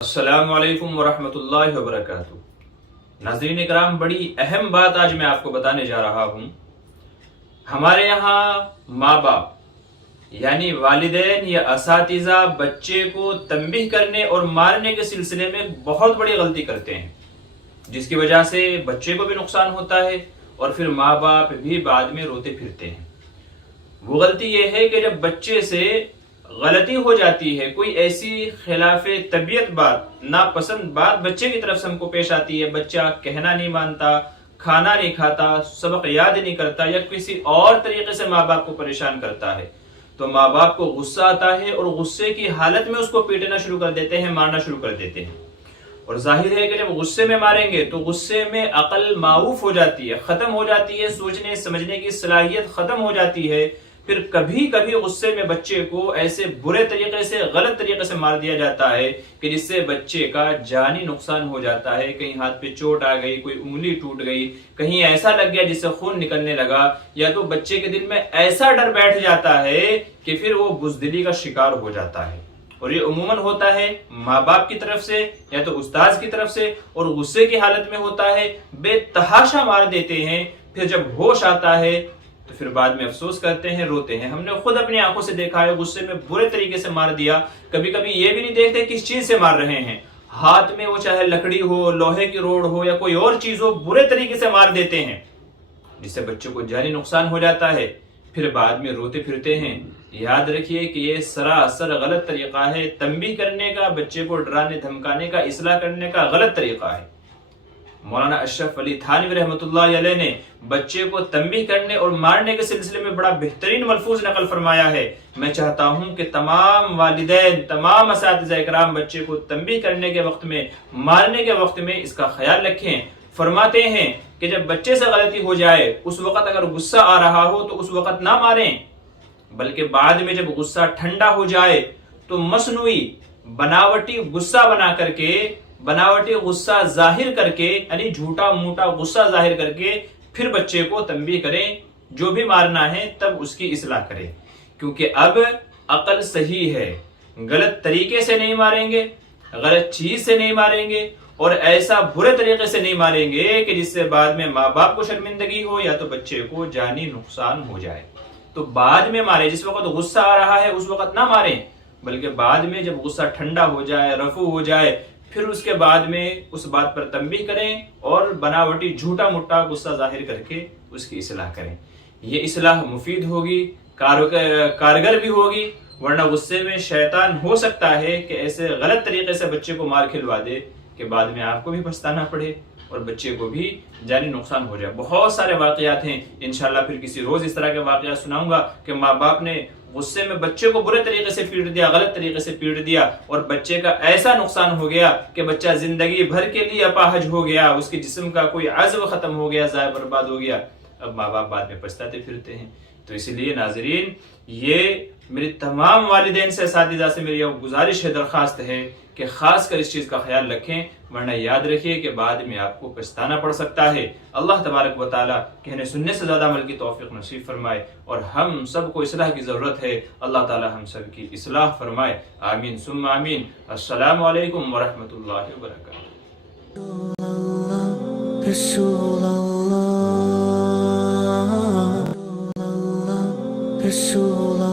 السلام علیکم ورحمۃ اللہ وبرکاتہ۔ ناظرین اکرام، بڑی اہم بات آج میں آپ کو بتانے جا رہا ہوں۔ ہمارے یہاں ماں باپ یعنی والدین یا اساتذہ بچے کو تنبیہ کرنے اور مارنے کے سلسلے میں بہت بڑی غلطی کرتے ہیں، جس کی وجہ سے بچے کو بھی نقصان ہوتا ہے اور پھر ماں باپ بھی بعد میں روتے پھرتے ہیں۔ وہ غلطی یہ ہے کہ جب بچے سے غلطی ہو جاتی ہے، کوئی ایسی خلاف طبیعت بات، ناپسند بات بچے کی طرف سے ہم کو پیش آتی ہے، بچہ کہنا نہیں مانتا، کھانا نہیں کھاتا، سبق یاد نہیں کرتا یا کسی اور طریقے سے ماں باپ کو پریشان کرتا ہے، تو ماں باپ کو غصہ آتا ہے اور غصے کی حالت میں اس کو پیٹنا شروع کر دیتے ہیں، مارنا شروع کر دیتے ہیں۔ اور ظاہر ہے کہ جب غصے میں ماریں گے تو غصے میں عقل معوف ہو جاتی ہے، ختم ہو جاتی ہے، سوچنے سمجھنے کی صلاحیت ختم ہو جاتی ہے۔ پھر کبھی کبھی غصے میں بچے کو ایسے برے طریقے سے، غلط طریقے سے مار دیا جاتا ہے کہ جس سے بچے کا جانی نقصان ہو جاتا ہے۔ کہیں ہاتھ پہ چوٹ آ گئی، کوئی انگلی ٹوٹ گئی، کہیں ایسا لگ گیا جس سے خون نکلنے لگا، یا تو بچے کے دل میں ایسا ڈر بیٹھ جاتا ہے کہ پھر وہ بزدلی کا شکار ہو جاتا ہے۔ اور یہ عموماً ہوتا ہے ماں باپ کی طرف سے یا تو استاذ کی طرف سے، اور غصے کی حالت میں ہوتا ہے، بے تحاشا مار دیتے ہیں۔ پھر جب ہوش آتا ہے تو پھر بعد میں افسوس کرتے ہیں، روتے ہیں۔ ہم نے خود اپنی آنکھوں سے دیکھا ہے، غصے میں برے طریقے سے مار دیا۔ کبھی کبھی یہ بھی نہیں دیکھتے کس چیز سے مار رہے ہیں، ہاتھ میں وہ چاہے لکڑی ہو، لوہے کی روڈ ہو یا کوئی اور چیز ہو، برے طریقے سے مار دیتے ہیں، جس سے بچوں کو جانی نقصان ہو جاتا ہے۔ پھر بعد میں روتے پھرتے ہیں۔ یاد رکھیے کہ یہ سراسر غلط طریقہ ہے، تنبیہ کرنے کا، بچے کو ڈرانے دھمکانے کا، اصلاح کرنے کا غلط طریقہ ہے۔ مولانا اشرف علی تھانوی رحمۃ اللہ علیہ نے بچے کو تنبیہ کرنے اور مارنے کے سلسلے میں بڑا بہترین ملفوظ نقل فرمایا ہے۔ میں چاہتا ہوں کہ تمام والدین، تمام اساتذہ اکرام بچے کو تنبیہ کرنے کے وقت میں، مارنے کے وقت میں اس کا خیال رکھیں۔ فرماتے ہیں کہ جب بچے سے غلطی ہو جائے، اس وقت اگر غصہ آ رہا ہو تو اس وقت نہ ماریں، بلکہ بعد میں جب غصہ ٹھنڈا ہو جائے تو مصنوعی بناوٹی غصہ بنا کر کے، بناوٹی غصہ ظاہر کر کے، یعنی جھوٹا موٹا غصہ ظاہر کر کے پھر بچے کو تنبیہ کریں، جو بھی مارنا ہے تب اس کی اصلاح کریں۔ کیونکہ اب عقل صحیح ہے، غلط طریقے سے نہیں ماریں گے، غلط چیز سے نہیں ماریں گے، اور ایسا برے طریقے سے نہیں ماریں گے کہ جس سے بعد میں ماں باپ کو شرمندگی ہو یا تو بچے کو جانی نقصان ہو جائے۔ تو بعد میں مارے، جس وقت غصہ آ رہا ہے اس وقت نہ ماریں، بلکہ بعد میں جب غصہ ٹھنڈا ہو جائے، رفع ہو جائے، پھر اس کے بعد میں اس بات پر تنبیہ کریں اور بناوٹی جھوٹا موٹا غصہ ظاہر کر کے اس کی اصلاح کریں۔ یہ اصلاح مفید ہوگی، کارگر بھی ہوگی، ورنہ غصے میں شیطان ہو سکتا ہے کہ ایسے غلط طریقے سے بچے کو مار کھلوا دے کہ بعد میں آپ کو بھی پچھتانا پڑے اور بچے کو بھی جانی نقصان ہو جائے۔ بہت سارے واقعات ہیں، انشاءاللہ پھر کسی روز اس طرح کے واقعات سناؤں گا کہ ماں باپ نے غصے میں بچے کو برے طریقے سے پیٹ دیا، غلط طریقے سے پیٹ دیا، اور بچے کا ایسا نقصان ہو گیا کہ بچہ زندگی بھر کے لیے اپاہج ہو گیا، اس کے جسم کا کوئی عضو ختم ہو گیا، ضائع برباد ہو گیا۔ اب ماں باپ بعد میں پچھتاتے پھرتے ہیں۔ تو اسی لیے ناظرین، یہ میری تمام والدین سے، اساتذہ سے میری گزارش ہے، درخواست ہے کہ خاص کر اس چیز کا خیال رکھیں، ورنہ یاد رکھیے کہ بعد میں آپ کو پچھتانا پڑ سکتا ہے۔ اللہ تبارک و تعالیٰ کہنے سننے سے زیادہ عمل کی توفیق نصیب فرمائے، اور ہم سب کو اصلاح کی ضرورت ہے، اللہ تعالیٰ ہم سب کی اصلاح فرمائے، آمین ثم آمین۔ السلام علیکم ورحمۃ اللہ وبرکاتہ۔ رسول اللہ، رسول اللہ۔